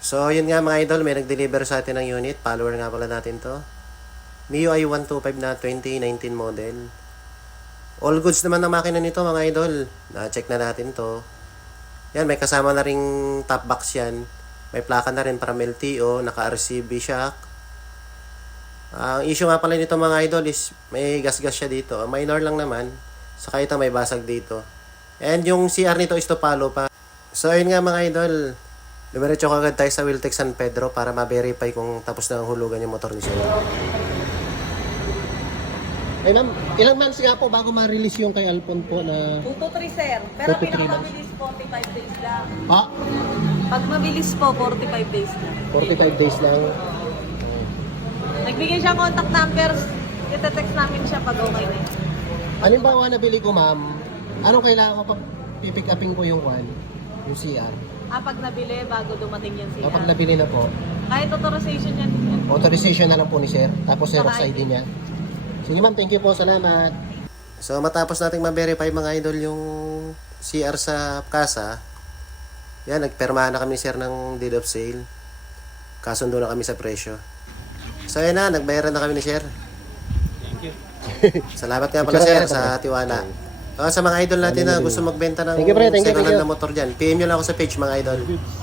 So, yun nga mga idol, may nag-deliver sa atin ng unit. Follower nga pala natin to. MIUI 125 na 2019 model. All goods naman ang makina nito mga idol. Na-check na natin to. Yan, may kasama na ring top box yan. May plaka na rin para LTO, naka-RCB shock. Ang issue nga pala nito mga idol is may gas-gas siya dito. Minor lang naman. Saka ito may basag dito. And yung CR nito is to follow pa. So, ayun nga mga idol. Dumiretso ko agad tayo sa Wiltec San Pedro para ma-verify kung tapos na ang hulugan yung motor ni Sir. Ay ma'am, ilang months nga po bago ma-release yung kay Alpon po na... 2 to 3 sir. Pero 2 to 3 pinakamabilis 45 days lang. Ah, Pag mabilis po, 45 days lang. 45 days lang. Nagbigay siya contact numbers. Ite-text namin siya pag okay na. Halimbawa nabili ko ma'am, anong kailangan ko pag pipick upin ko yung yung CR? Pag nabili, bago dumating yan siya. Kapag nabili na po, Kahit authorization yan. authorization na lang po ni Sir, tapos Xerox Saka ID niya. Sige ma'am, thank you po, salamat. So matapos nating ma-verify mga idol yung CR sa casa, yan, nagpermahan na kami Sir ng deed of sale. Kasundo na kami sa presyo. So yan na, nagbayaran na kami ni Sir. Thank you. Salamat nga pala Sir sa tiwala. Sa mga idol natin na gusto magbenta ng Thank you, pre. Thank you, second hand thank you. na motor dyan, PM nyo lang ako sa page mga idol. Goods.